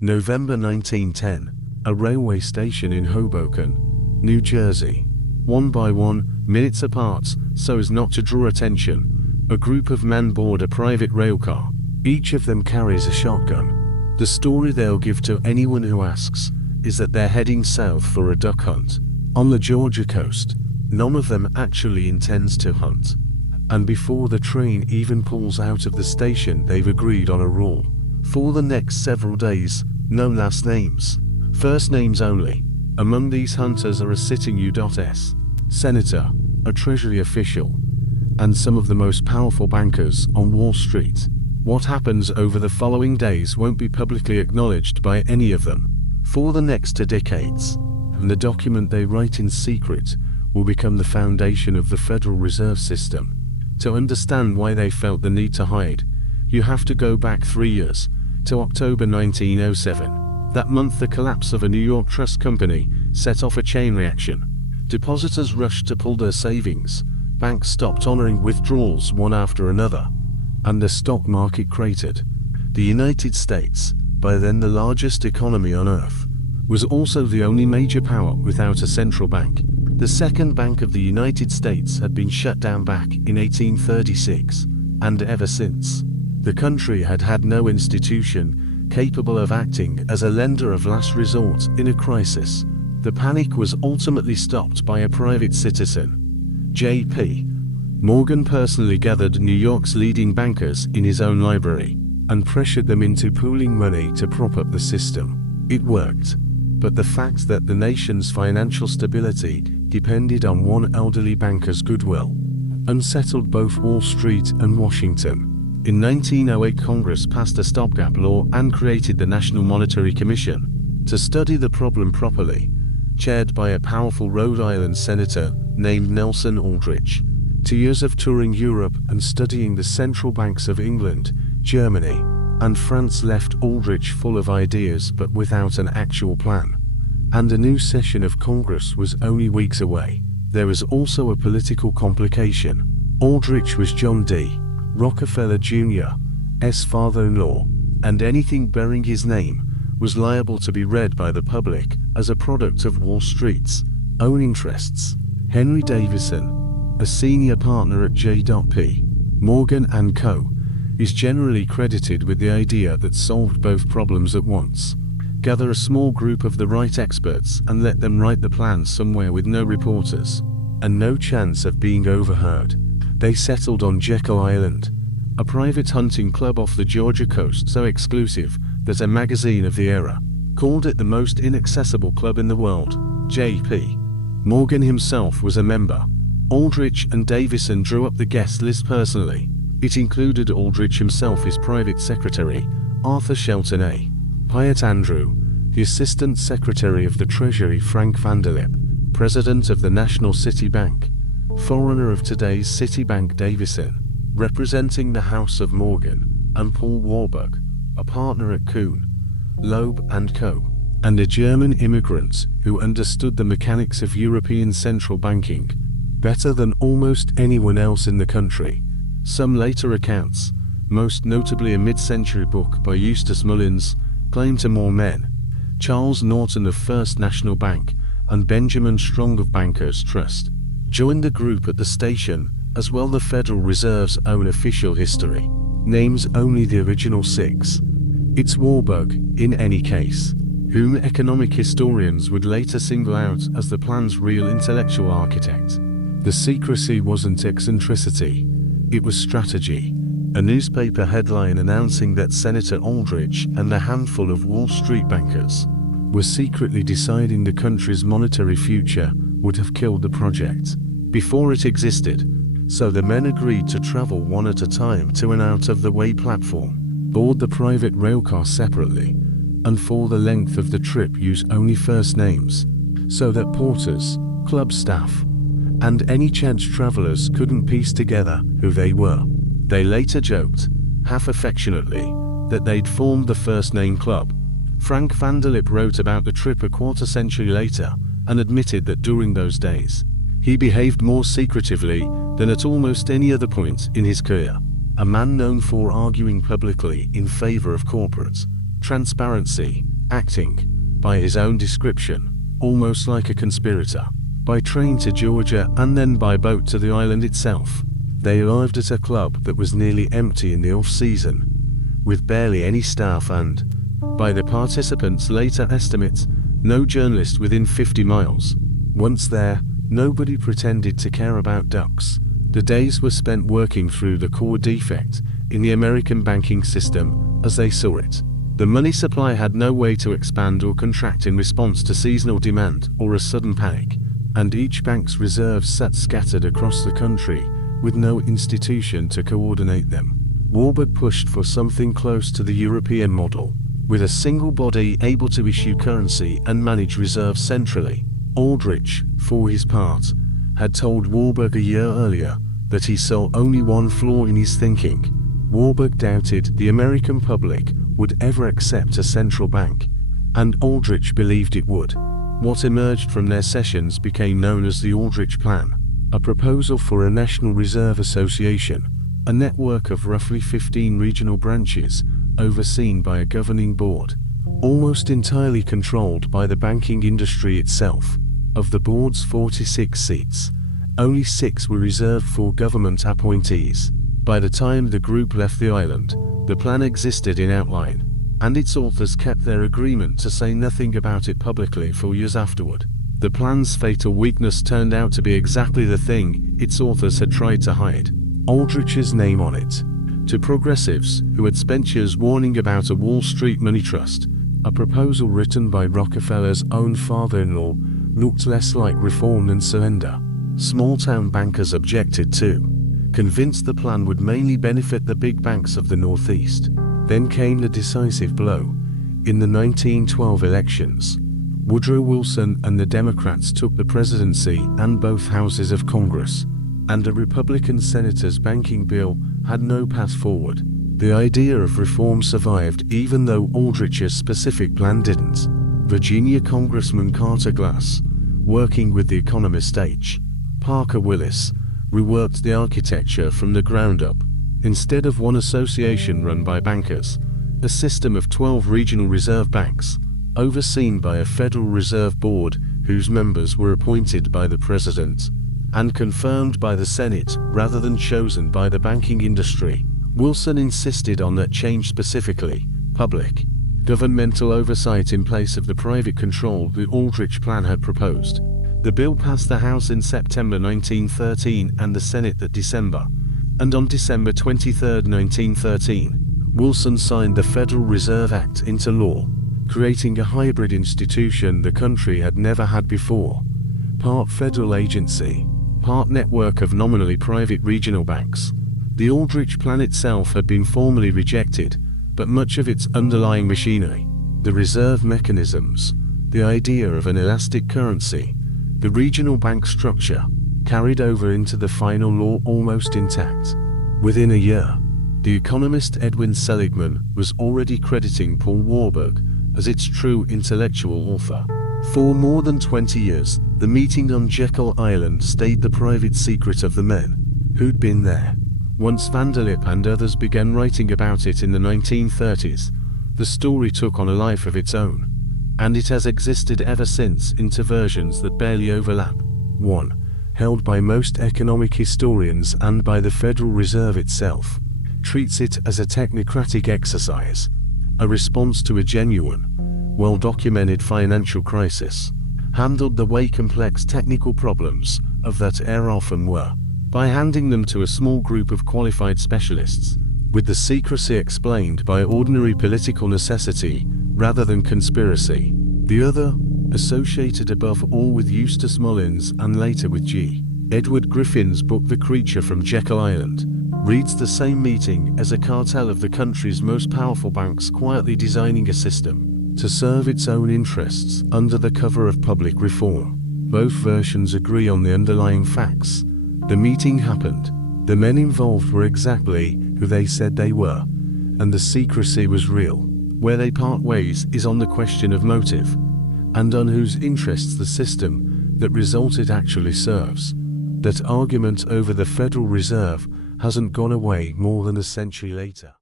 November 1910, a railway station in Hoboken, New Jersey. 1 by 1, minutes apart, so as not to draw attention, a group of men board a private railcar. Each of them carries a shotgun. The story they'll give to anyone who asks is that they're heading south for a duck hunt on the Georgia coast. None of them actually intends to hunt. And before the train even pulls out of the station, they've agreed on a rule. For the next several days, no last names, first names only. Among these hunters are a sitting U.S. senator, a Treasury official, and some of the most powerful bankers on Wall Street. What happens over the following days won't be publicly acknowledged by any of them for the next 2 decades, and the document they write in secret will become the foundation of the Federal Reserve System. To understand why they felt the need to hide, you have to go back 3 years, to October 1907. That month, the collapse of a New York trust company set off a chain reaction. Depositors rushed to pull their savings, banks stopped honoring withdrawals one after another, and the stock market cratered. The United States, by then the largest economy on earth, was also the only major power without a central bank. The Second Bank of the United States had been shut down back in 1836, and ever since, the country had had no institution capable of acting as a lender of last resort in a crisis. The panic was ultimately stopped by a private citizen. J.P. Morgan personally gathered New York's leading bankers in his own library and pressured them into pooling money to prop up the system. It worked, but the fact that the nation's financial stability depended on one elderly banker's goodwill unsettled both Wall Street and Washington. In 1908, Congress passed a stopgap law and created the National Monetary Commission to study the problem properly, chaired by a powerful Rhode Island senator named Nelson Aldrich. 2 years of touring Europe and studying the central banks of England, Germany, and France left Aldrich full of ideas but without an actual plan. And a new session of Congress was only weeks away. There was also a political complication. Aldrich was John D. Rockefeller Jr.'s father-in-law, and anything bearing his name was liable to be read by the public as a product of Wall Street's own interests. Henry Davison, a senior partner at J.P. Morgan & Co., is generally credited with the idea that solved both problems at once. Gather a small group of the right experts and let them write the plans somewhere with no reporters and no chance of being overheard. They settled on Jekyll Island, a private hunting club off the Georgia coast so exclusive that a magazine of the era called it the most inaccessible club in the world. J.P. Morgan himself was a member. Aldrich and Davison drew up the guest list personally. It included Aldrich himself, his private secretary, Arthur Shelton A. Piatt Andrew, the Assistant Secretary of the Treasury Frank Vanderlip, President of the National City Bank, forerunner of today's Citibank Davison, representing the House of Morgan, and Paul Warburg, a partner at Kuhn, Loeb & Co., and a German immigrant who understood the mechanics of European central banking better than almost anyone else in the country. Some later accounts, most notably a mid-century book by Eustace Mullins, claim to more men. Charles Norton of First National Bank and Benjamin Strong of Bankers Trust joined the group at the station, as well the Federal Reserve's own official history names only the original 6. It's Warburg, in any case, whom economic historians would later single out as the plan's real intellectual architect. The secrecy wasn't eccentricity, it was strategy. A newspaper headline announcing that Senator Aldrich and a handful of Wall Street bankers were secretly deciding the country's monetary future would have killed the project before it existed. So the men agreed to travel one at a time to an out-of-the-way platform, board the private railcar separately, and for the length of the trip use only first names, so that porters, club staff, and any chance travelers couldn't piece together who they were. They later joked, half affectionately, that they'd formed the First Name Club. Frank Vanderlip wrote about the trip a quarter century later and admitted that during those days, he behaved more secretively than at almost any other point in his career. A man known for arguing publicly in favor of corporate transparency, acting, by his own description, almost like a conspirator. By train to Georgia and then by boat to the island itself. They arrived at a club that was nearly empty in the off-season, with barely any staff and, by the participants' later estimates, no journalist within 50 miles. Once there, nobody pretended to care about ducks. The days were spent working through the core defect in the American banking system as they saw it. The money supply had no way to expand or contract in response to seasonal demand or a sudden panic, and each bank's reserves sat scattered across the country with no institution to coordinate them. Warburg pushed for something close to the European model, with a single body able to issue currency and manage reserves centrally. Aldrich, for his part, had told Warburg a year earlier that he saw only one flaw in his thinking. Warburg doubted the American public would ever accept a central bank, and Aldrich believed it would. What emerged from their sessions became known as the Aldrich Plan, a proposal for a National Reserve Association, a network of roughly 15 regional branches overseen by a governing board, almost entirely controlled by the banking industry itself. Of the board's 46 seats, only 6 were reserved for government appointees. By the time the group left the island, the plan existed in outline, and its authors kept their agreement to say nothing about it publicly for years afterward. The plan's fatal weakness turned out to be exactly the thing its authors had tried to hide: Aldrich's name on it. To progressives who had spent years warning about a Wall Street money trust, a proposal written by Rockefeller's own father-in-law looked less like reform than surrender. Small-town bankers objected too, convinced the plan would mainly benefit the big banks of the Northeast. Then came the decisive blow. In the 1912 elections, Woodrow Wilson and the Democrats took the presidency and both houses of Congress, and a Republican senator's banking bill had no path forward. The idea of reform survived even though Aldrich's specific plan didn't. Virginia Congressman Carter Glass, working with the economist H. Parker Willis, reworked the architecture from the ground up. Instead of one association run by bankers, a system of 12 regional reserve banks, overseen by a Federal Reserve Board whose members were appointed by the President and confirmed by the Senate rather than chosen by the banking industry. Wilson insisted on that change specifically: public, governmental oversight in place of the private control the Aldrich Plan had proposed. The bill passed the House in September 1913 and the Senate that December, and on December 23, 1913, Wilson signed the Federal Reserve Act into law, creating a hybrid institution the country had never had before: part federal agency, part network of nominally private regional banks. The Aldrich Plan itself had been formally rejected, but much of its underlying machinery, the reserve mechanisms, the idea of an elastic currency, the regional bank structure, carried over into the final law almost intact. Within a year, the economist Edwin Seligman was already crediting Paul Warburg as its true intellectual author. For more than 20 years, the meeting on Jekyll Island stayed the private secret of the men who'd been there. Once Vanderlip and others began writing about it in the 1930s, the story took on a life of its own, and it has existed ever since in two versions that barely overlap. One, held by most economic historians and by the Federal Reserve itself, treats it as a technocratic exercise, a response to a genuine, well-documented financial crisis, handled the way complex technical problems of that era often were, by handing them to a small group of qualified specialists, with the secrecy explained by ordinary political necessity rather than conspiracy. The other, associated above all with Eustace Mullins and later with G. Edward Griffin's book The Creature from Jekyll Island, reads the same meeting as a cartel of the country's most powerful banks quietly designing a system to serve its own interests under the cover of public reform. Both versions agree on the underlying facts. The meeting happened, the men involved were exactly who they said they were, and the secrecy was real. Where they part ways is on the question of motive, and on whose interests the system that resulted actually serves. That argument over the Federal Reserve hasn't gone away more than a century later.